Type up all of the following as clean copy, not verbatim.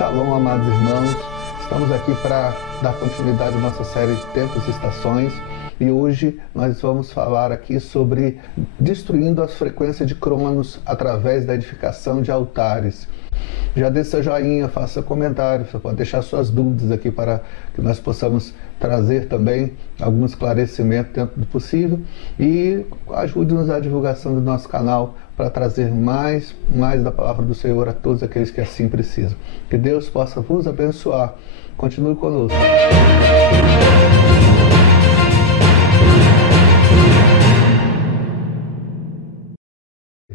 Shalom, amados irmãos. Estamos aqui para dar continuidade à nossa série de Tempos e Estações. E hoje nós vamos falar aqui sobre destruindo as frequências de Cronos através da edificação de altares. Já deixe seu joinha, faça comentário, você pode deixar suas dúvidas aqui para que nós possamos trazer também algum esclarecimento dentro do possível e ajude-nos na divulgação do nosso canal para trazer mais da palavra do Senhor a todos aqueles que assim precisam. Que Deus possa vos abençoar. Continue conosco.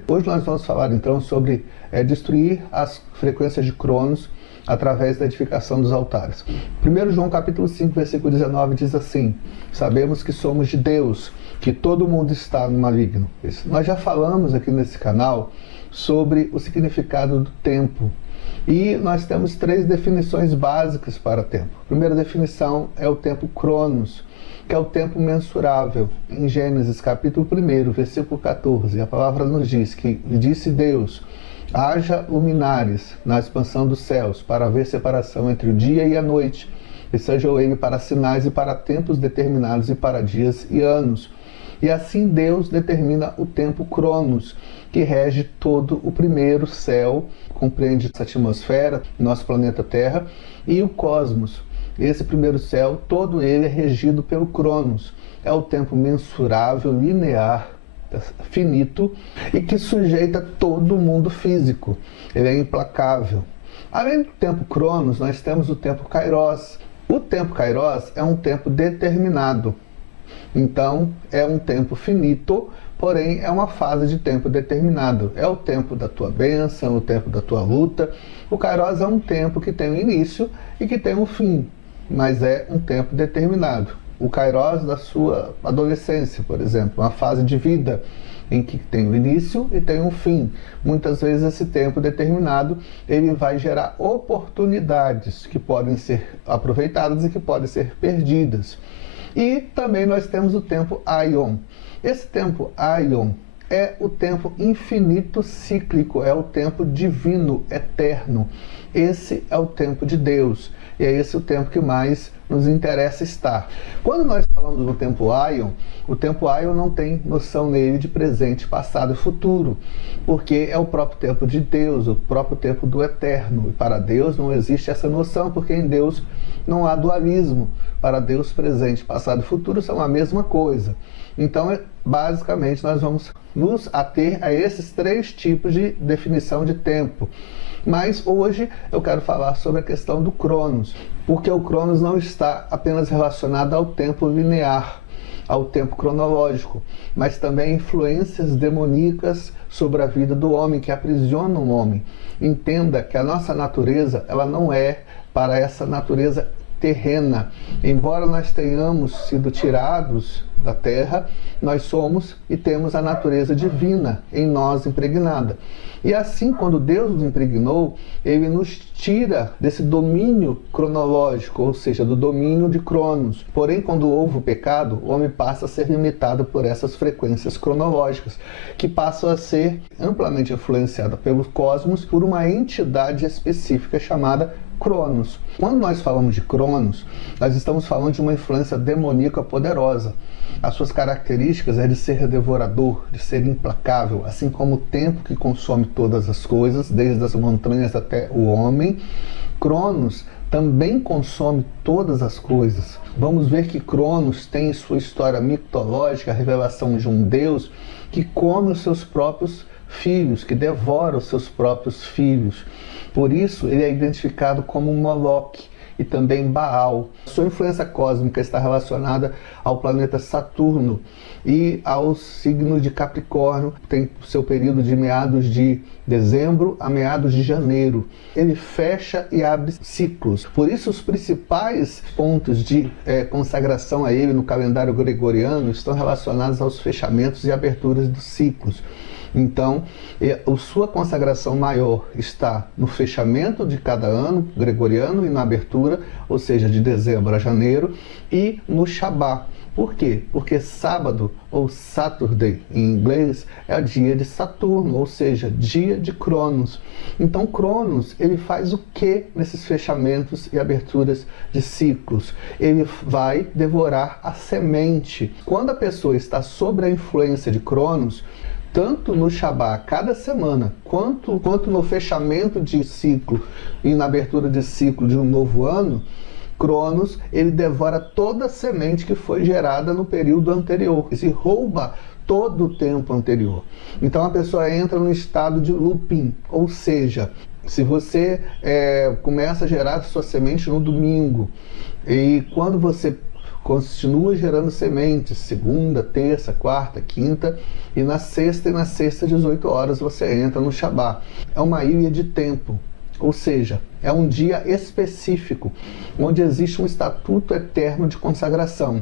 Hoje nós vamos falar então sobre destruir as frequências de Cronos através da edificação dos altares. 1 João capítulo 5, versículo 19 diz assim: sabemos que somos de Deus, que todo mundo está no maligno. Nós já falamos aqui nesse canal sobre o significado do tempo. E nós temos 3 definições básicas para tempo. A primeira definição é o tempo Cronos, que é o tempo mensurável. Em Gênesis capítulo 1, versículo 14, a palavra nos diz que disse Deus: haja luminares na expansão dos céus, para haver separação entre o dia e a noite, e sejam ele para sinais e para tempos determinados e para dias e anos. E assim Deus determina o tempo Cronos, que rege todo o primeiro céu, compreende essa atmosfera, nosso planeta Terra, e o cosmos. Esse primeiro céu, todo ele é regido pelo Cronos. É o tempo mensurável, linear, finito, e que sujeita todo o mundo físico. Ele é implacável. Além do tempo Cronos, nós temos o tempo Kairos. O tempo Kairos é um tempo determinado. Então, é um tempo finito, porém é uma fase de tempo determinado. É o tempo da tua bênção, o tempo da tua luta. O Kairos é um tempo que tem um início e que tem um fim, mas é um tempo determinado. O Kairos da sua adolescência, por exemplo, uma fase de vida em que tem um início e tem um fim. Muitas vezes esse tempo determinado ele vai gerar oportunidades que podem ser aproveitadas e que podem ser perdidas. E também nós temos o tempo Aion. Esse tempo Aion é o tempo infinito cíclico, é o tempo divino, eterno. Esse é o tempo de Deus. E é esse o tempo que mais nos interessa estar. Quando nós falamos do tempo Aion, o tempo Aion não tem noção nele de presente, passado e futuro, porque é o próprio tempo de Deus, o próprio tempo do eterno. E para Deus não existe essa noção, porque em Deus não há dualismo. Para Deus, presente, passado e futuro são a mesma coisa. Então, basicamente, nós vamos nos ater a esses 3 tipos de definição de tempo. Mas hoje eu quero falar sobre a questão do Cronos, porque o Cronos não está apenas relacionado ao tempo linear, ao tempo cronológico, mas também influências demoníacas sobre a vida do homem, que aprisionam o homem. Entenda que a nossa natureza, ela não é para essa natureza terrena. Embora nós tenhamos sido tirados da terra, nós somos e temos a natureza divina em nós impregnada. E assim, quando Deus nos impregnou, Ele nos tira desse domínio cronológico, ou seja, do domínio de Cronos. Porém, quando houve o pecado, o homem passa a ser limitado por essas frequências cronológicas, que passam a ser amplamente influenciadas pelo cosmos por uma entidade específica chamada Cronos. Quando nós falamos de Cronos, nós estamos falando de uma influência demoníaca poderosa. As suas características é de ser devorador, de ser implacável, assim como o tempo que consome todas as coisas, desde as montanhas até o homem. Cronos também consome todas as coisas. Vamos ver que Cronos tem em sua história mitológica a revelação de um Deus que come os seus próprios filhos, que devora os seus próprios filhos. Por isso, ele é identificado como Moloque e também Baal. Sua influência cósmica está relacionada ao planeta Saturno e ao signo de Capricórnio, tem seu período de meados de dezembro a meados de janeiro. Ele fecha e abre ciclos. Por isso, os principais pontos de consagração a ele no calendário gregoriano estão relacionados aos fechamentos e aberturas dos ciclos. Então, a sua consagração maior está no fechamento de cada ano gregoriano e na abertura, ou seja, de dezembro a janeiro, e no Shabá, Por quê? Porque sábado, ou Saturday em inglês, é o dia de Saturno, ou seja, dia de Cronos. Então Cronos, ele faz o que nesses fechamentos e aberturas de ciclos? Ele vai devorar a semente. Quando a pessoa está sob a influência de Cronos, tanto no Shabá, cada semana, quanto no fechamento de ciclo e na abertura de ciclo de um novo ano, Cronos, ele devora toda a semente que foi gerada no período anterior, e rouba todo o tempo anterior. Então a pessoa entra no estado de looping, ou seja, se você começa a gerar sua semente no domingo, e quando você continua gerando sementes, segunda, terça, quarta, quinta, e na sexta 18 horas você entra no Shabá. É uma ilha de tempo. Ou seja, é um dia específico, onde existe um estatuto eterno de consagração.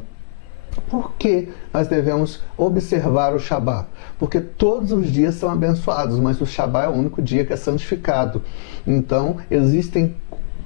Por que nós devemos observar o Shabá? Porque todos os dias são abençoados, mas o Shabá é o único dia que é santificado. Então, existem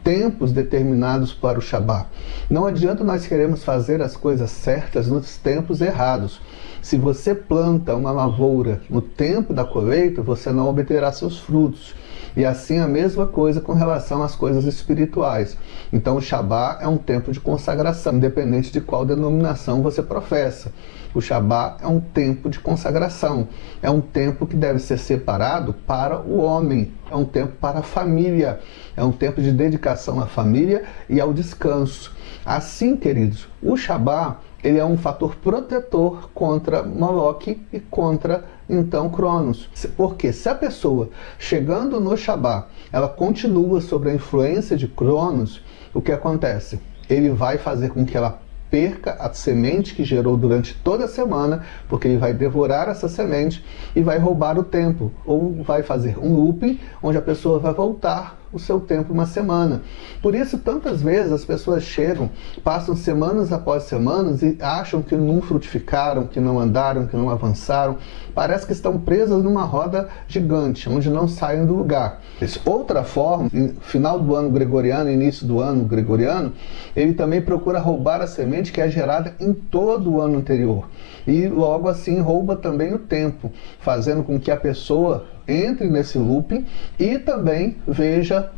tempos determinados para o Shabá. Não adianta nós queremos fazer as coisas certas nos tempos errados. Se você planta uma lavoura no tempo da colheita, você não obterá seus frutos. E assim a mesma coisa com relação às coisas espirituais. Então o Shabá é um tempo de consagração, independente de qual denominação você professa. O Shabá é um tempo de consagração, é um tempo que deve ser separado para o homem, é um tempo para a família, é um tempo de dedicação à família e ao descanso. Assim, queridos, o Shabá, ele é um fator protetor contra Moloque e contra, então, Cronos. Porque se a pessoa, chegando no Shabá, ela continua sob a influência de Cronos, o que acontece? Ele vai fazer com que ela perca a semente que gerou durante toda a semana, porque ele vai devorar essa semente e vai roubar o tempo, ou vai fazer um looping, onde a pessoa vai voltar o seu tempo uma semana. Por isso, tantas vezes as pessoas chegam, passam semanas após semanas e acham que não frutificaram, que não andaram, que não avançaram. Parece que estão presas numa roda gigante, onde não saem do lugar. Outra forma, no final do ano gregoriano, início do ano gregoriano, ele também procura roubar a semente que é gerada em todo o ano anterior. E logo assim rouba também o tempo, fazendo com que a pessoa entre nesse looping e também veja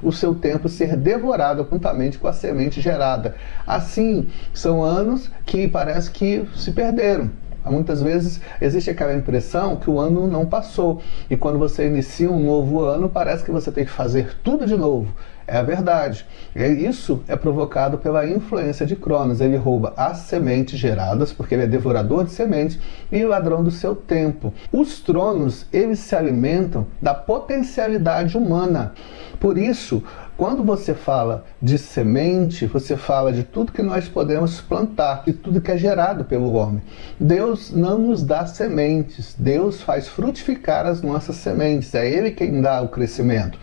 o seu tempo ser devorado juntamente com a semente gerada. Assim, são anos que parece que se perderam. Muitas vezes existe aquela impressão que o ano não passou. E quando você inicia um novo ano, parece que você tem que fazer tudo de novo. É a verdade. Isso é provocado pela influência de Cronos. Ele rouba as sementes geradas, porque ele é devorador de sementes e ladrão do seu tempo. Os tronos, eles se alimentam da potencialidade humana. Por isso, quando você fala de semente, você fala de tudo que nós podemos plantar, de tudo que é gerado pelo homem. Deus não nos dá sementes, Deus faz frutificar as nossas sementes, é Ele quem dá o crescimento.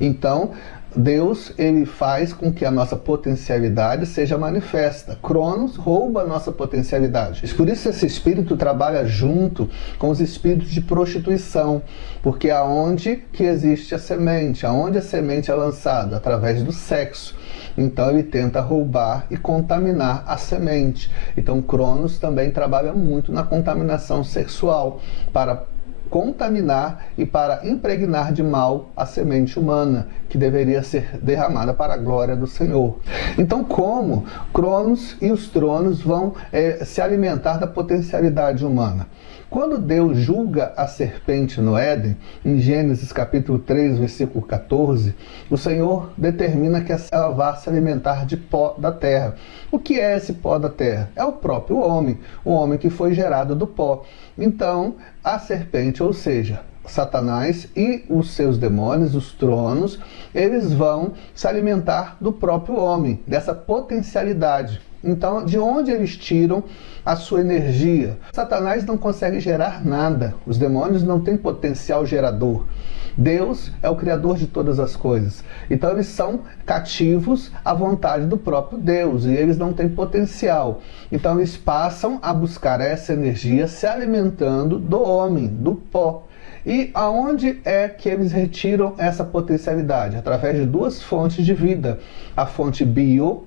Então, Deus, ele faz com que a nossa potencialidade seja manifesta. Cronos rouba a nossa potencialidade. Por isso esse espírito trabalha junto com os espíritos de prostituição, porque aonde que existe a semente? Aonde a semente é lançada? Através do sexo. Então ele tenta roubar e contaminar a semente. Então Cronos também trabalha muito na contaminação sexual, para contaminar e para impregnar de mal a semente humana, que deveria ser derramada para a glória do Senhor. Então, como Cronos e os tronos vão se alimentar da potencialidade humana? Quando Deus julga a serpente no Éden, em Gênesis capítulo 3, versículo 14, o Senhor determina que ela vá se alimentar de pó da terra. O que é esse pó da terra? É o próprio homem, o homem que foi gerado do pó. Então, a serpente, ou seja, Satanás e os seus demônios, os tronos, eles vão se alimentar do próprio homem, dessa potencialidade. Então, de onde eles tiram a sua energia? Satanás não consegue gerar nada. Os demônios não têm potencial gerador. Deus é o criador de todas as coisas. Então eles são cativos à vontade do próprio Deus e eles não têm potencial. Então eles passam a buscar essa energia se alimentando do homem, do pó. E aonde é que eles retiram essa potencialidade? Através de duas fontes de vida. A fonte bio,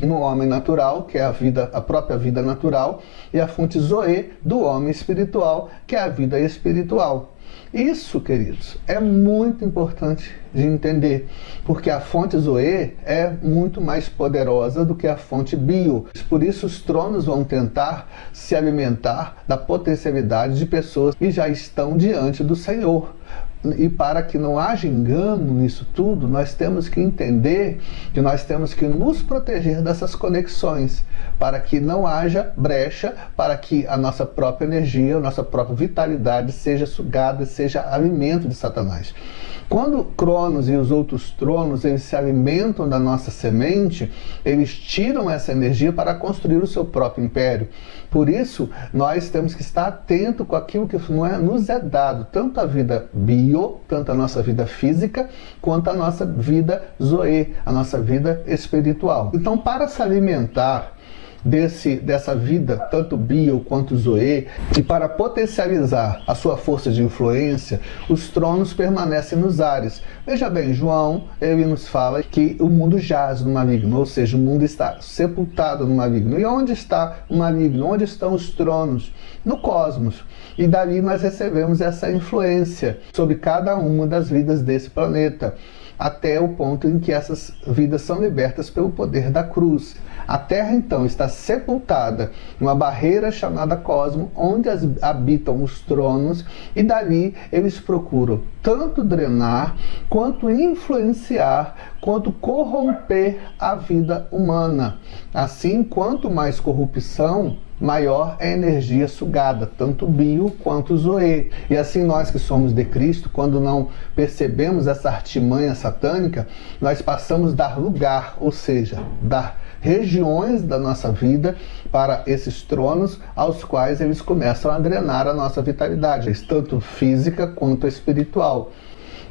no homem natural, que é a própria vida natural, e a fonte Zoe do homem espiritual, que é a vida espiritual. Isso, queridos, é muito importante de entender, porque a fonte Zoe é muito mais poderosa do que a fonte bio. Por isso os tronos vão tentar se alimentar da potencialidade de pessoas que já estão diante do Senhor. E para que não haja engano nisso tudo, nós temos que entender que nós temos que nos proteger dessas conexões, para que não haja brecha, para que a nossa própria energia, a nossa própria vitalidade seja sugada, seja alimento de Satanás. Quando Cronos e os outros tronos eles se alimentam da nossa semente, eles tiram essa energia para construir o seu próprio império. Por isso, nós temos que estar atento com aquilo que nos é dado, tanto a vida bio, tanto a nossa vida física, quanto a nossa vida zoe, a nossa vida espiritual. Então, para se alimentar dessa vida, tanto bio quanto zoe, e para potencializar a sua força de influência, os tronos permanecem nos ares. Veja bem, João, ele nos fala que o mundo jaz no maligno, ou seja, o mundo está sepultado no maligno. E onde está o maligno? Onde estão os tronos? No cosmos. E dali nós recebemos essa influência sobre cada uma das vidas desse planeta, até o ponto em que essas vidas são libertas pelo poder da cruz. A Terra, então, está sepultada numa barreira chamada cosmo, onde habitam os tronos, e dali eles procuram tanto drenar, quanto influenciar, quanto corromper a vida humana. Assim, quanto mais corrupção, maior é a energia sugada, tanto bio quanto zoe. E assim nós que somos de Cristo, quando não percebemos essa artimanha satânica, nós passamos a dar lugar, ou seja, dar regiões da nossa vida para esses tronos, aos quais eles começam a drenar a nossa vitalidade, tanto física quanto espiritual.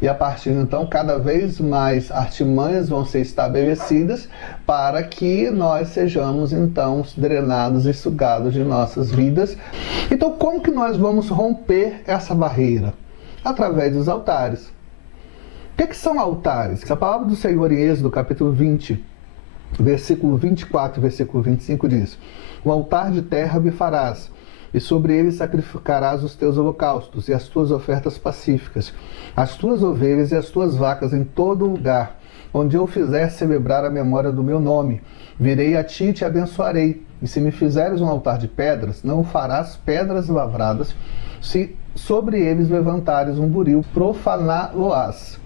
E a partir então, cada vez mais artimanhas vão ser estabelecidas para que nós sejamos então drenados e sugados de nossas vidas. Então, como que nós vamos romper essa barreira? Através dos altares. O que são altares? A palavra do Senhor em Êxodo, capítulo 20, versículo 24 e versículo 25 diz: "O altar de terra me farás, e sobre ele sacrificarás os teus holocaustos e as tuas ofertas pacíficas, as tuas ovelhas e as tuas vacas em todo lugar, onde eu fizer celebrar a memória do meu nome. Virei a ti e te abençoarei. E se me fizeres um altar de pedras, não farás pedras lavradas, se sobre eles levantares um buril, profaná-lo-ás."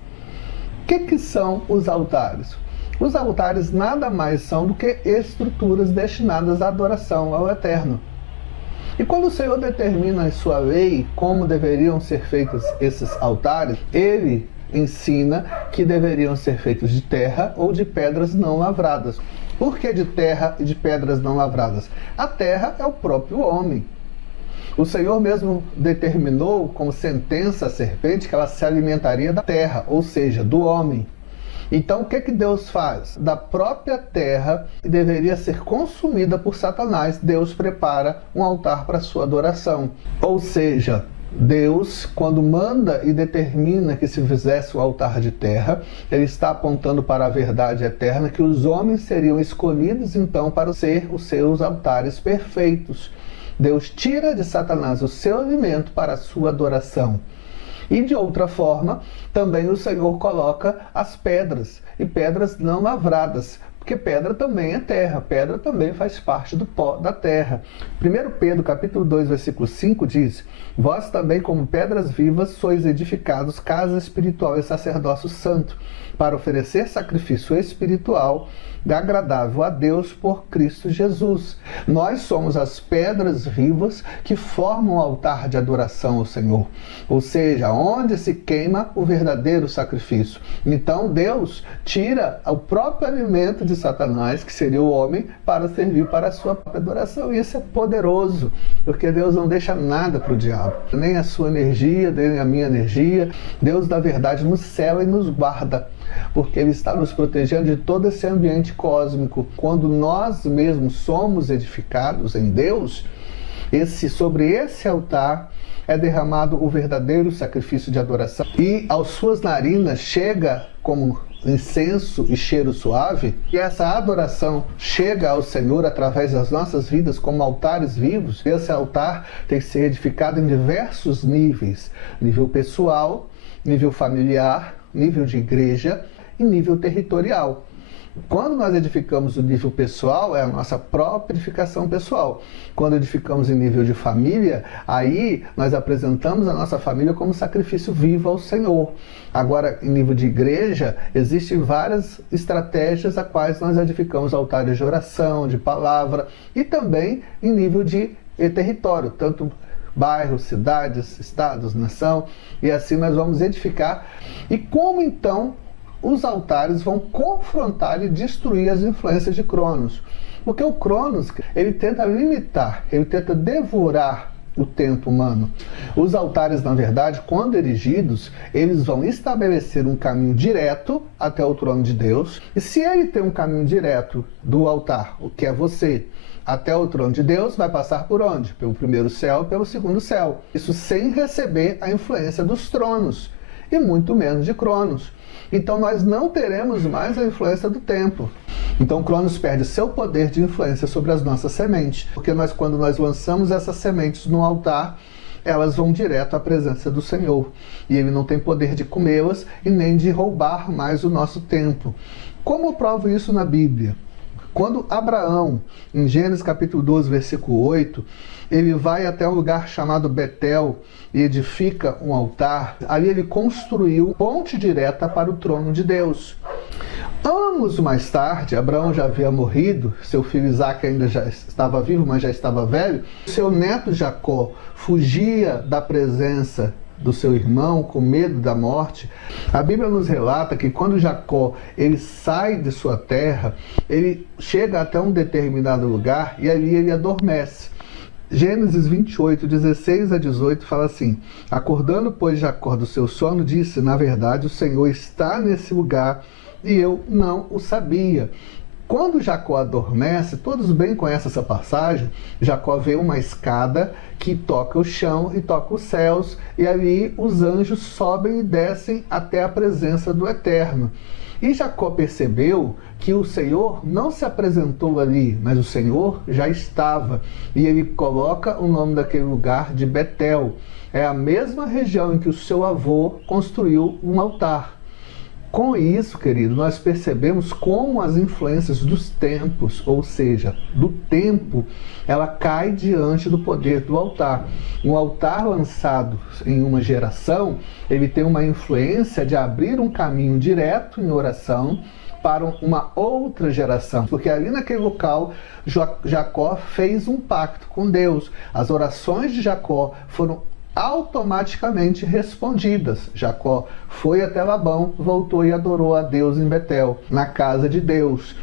O que são os altares? Os altares nada mais são do que estruturas destinadas à adoração ao Eterno. E quando o Senhor determina em sua lei como deveriam ser feitos esses altares, ele ensina que deveriam ser feitos de terra ou de pedras não lavradas. Por que de terra e de pedras não lavradas? A terra é o próprio homem. O Senhor mesmo determinou como sentença à serpente que ela se alimentaria da terra, ou seja, do homem. Então, o que Deus faz? Da própria terra, que deveria ser consumida por Satanás, Deus prepara um altar para sua adoração. Ou seja, Deus, quando manda e determina que se fizesse o altar de terra, ele está apontando para a verdade eterna, que os homens seriam escolhidos então para ser os seus altares perfeitos. Deus tira de Satanás o seu alimento para a sua adoração. E de outra forma, também o Senhor coloca as pedras, e pedras não lavradas, porque pedra também é terra, pedra também faz parte do pó da terra. 1 Pedro, capítulo 2, versículo 5 diz: "Vós também, como pedras vivas, sois edificados casa espiritual e sacerdócio santo, para oferecer sacrifício espiritual agradável a Deus por Cristo Jesus." Nós somos as pedras vivas que formam o altar de adoração ao Senhor, ou seja, onde se queima o verdadeiro sacrifício. Então Deus tira o próprio alimento de Satanás, que seria o homem, para servir para a sua própria adoração. E isso é poderoso, porque Deus não deixa nada para o diabo, nem a sua energia, nem a minha energia. Deus, na verdade, nos cela e nos guarda, porque ele está nos protegendo de todo esse ambiente cósmico. Quando nós mesmos somos edificados em Deus, sobre esse altar é derramado o verdadeiro sacrifício de adoração, e às suas narinas chega como incenso e cheiro suave, e essa adoração chega ao Senhor através das nossas vidas como altares vivos. Esse altar tem que ser edificado em diversos níveis: nível pessoal, nível familiar, nível de igreja e nível territorial. Quando nós edificamos o nível pessoal, é a nossa própria edificação pessoal. Quando edificamos em nível de família, aí nós apresentamos a nossa família como sacrifício vivo ao Senhor. Agora, em nível de igreja, existem várias estratégias a quais nós edificamos altares de oração, de palavra, e também em nível de território, tanto bairros, cidades, estados, nação, e assim nós vamos edificar. E como então os altares vão confrontar e destruir as influências de Cronos? Porque o Cronos, ele tenta limitar, ele tenta devorar o tempo humano. Os altares, na verdade, quando erigidos, eles vão estabelecer um caminho direto até o trono de Deus. E se ele tem um caminho direto do altar, o que é você, até o trono de Deus, vai passar por onde? Pelo primeiro céu e pelo segundo céu. Isso sem receber a influência dos tronos, e muito menos de Cronos. Então nós não teremos mais a influência do tempo. Então Cronos perde seu poder de influência sobre as nossas sementes, porque quando nós lançamos essas sementes no altar, elas vão direto à presença do Senhor, e ele não tem poder de comê-las e nem de roubar mais o nosso tempo. Como eu provo isso na Bíblia? Quando Abraão, em Gênesis capítulo 12, versículo 8, ele vai até um lugar chamado Betel e edifica um altar, ali ele construiu ponte direta para o trono de Deus. Anos mais tarde, Abraão já havia morrido, seu filho Isaque ainda já estava vivo, mas já estava velho. Seu neto Jacó fugia da presença do seu irmão com medo da morte. A Bíblia nos relata que quando Jacó ele sai de sua terra, ele chega até um determinado lugar e ali ele adormece. Gênesis 28, 16 a 18 fala assim: acordando, pois, Jacó do seu sono, disse: na verdade, o Senhor está nesse lugar e eu não o sabia. Quando Jacó adormece, todos bem conhecem essa passagem, Jacó vê uma escada que toca o chão e toca os céus, e ali os anjos sobem e descem até a presença do Eterno. E Jacó percebeu que o Senhor não se apresentou ali, mas o Senhor já estava. E ele coloca o nome daquele lugar de Betel. É a mesma região em que o seu avô construiu um altar. Com isso, querido, nós percebemos como as influências dos tempos, ou seja, do tempo, ela cai diante do poder do altar. Um altar lançado em uma geração, ele tem uma influência de abrir um caminho direto em oração para uma outra geração, porque ali naquele local Jacó fez um pacto com Deus. As orações de Jacó foram automaticamente respondidas. Jacó foi até Labão, voltou e adorou a Deus em Betel, na casa de Deus.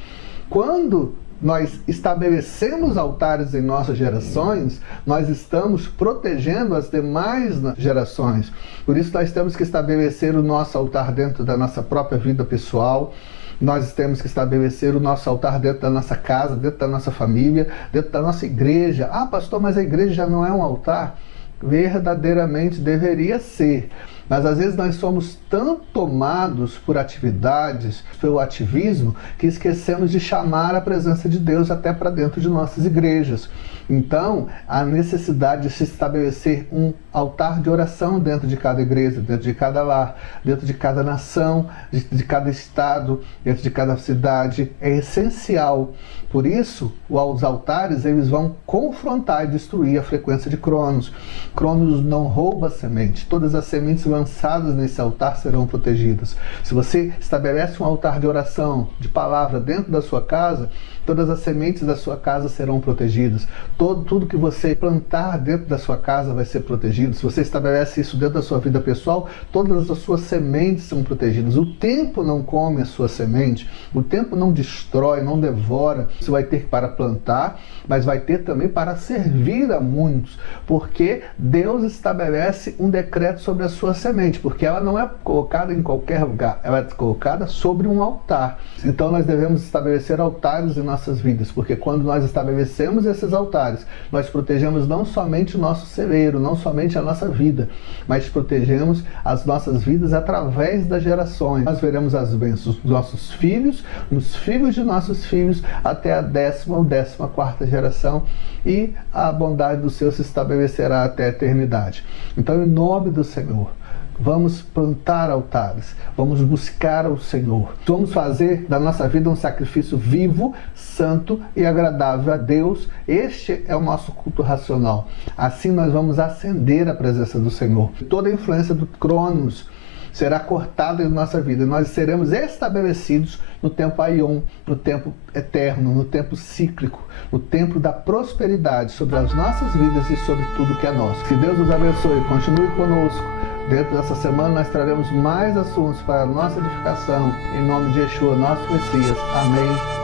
Quando nós estabelecemos altares em nossas gerações, nós estamos protegendo as demais gerações. Por isso nós temos que estabelecer o nosso altar dentro da nossa própria vida pessoal. Nós temos que estabelecer o nosso altar dentro da nossa casa, dentro da nossa família, dentro da nossa igreja. Ah, pastor, mas a igreja já não é um altar? Verdadeiramente deveria ser, mas às vezes nós somos tão tomados por atividades, pelo ativismo, que esquecemos de chamar a presença de Deus até para dentro de nossas igrejas. Então, a necessidade de se estabelecer um altar de oração dentro de cada igreja, dentro de cada lar, dentro de cada nação, de cada estado, dentro de cada cidade, é essencial. Por isso, os altares eles vão confrontar e destruir a frequência de Cronos. Cronos não rouba semente. Todas as sementes lançadas nesse altar serão protegidas. Se você estabelece um altar de oração, de palavra dentro da sua casa, todas as sementes da sua casa serão protegidas. Tudo que você plantar dentro da sua casa vai ser protegido. Se você estabelece isso dentro da sua vida pessoal, todas as suas sementes são protegidas. O tempo não come a sua semente, o tempo não destrói, não devora. Você vai ter para plantar, mas vai ter também para servir a muitos, porque Deus estabelece um decreto sobre a sua semente, porque ela não é colocada em qualquer lugar, ela é colocada sobre um altar. Então nós devemos estabelecer altares em nossas vidas, porque quando nós estabelecemos esses altares, nós protegemos não somente o nosso celeiro, não somente a nossa vida, mas protegemos as nossas vidas através das gerações. Nós veremos as bênçãos dos nossos filhos, nos filhos de nossos filhos, até a 10ª ou 14ª geração, e a bondade do Senhor se estabelecerá até a eternidade. Então, em nome do Senhor, vamos plantar altares, vamos buscar ao Senhor. Vamos fazer da nossa vida um sacrifício vivo, santo e agradável a Deus. Este é o nosso culto racional. Assim nós vamos acender a presença do Senhor. Toda a influência do Cronos será cortada em nossa vida. Nós seremos estabelecidos no tempo Aion, no tempo eterno, no tempo cíclico, no tempo da prosperidade sobre as nossas vidas e sobre tudo que é nosso. Que Deus nos abençoe. Continue conosco. Dentro dessa semana nós traremos mais assuntos para a nossa edificação. Em nome de Yeshua, nosso Messias. Amém.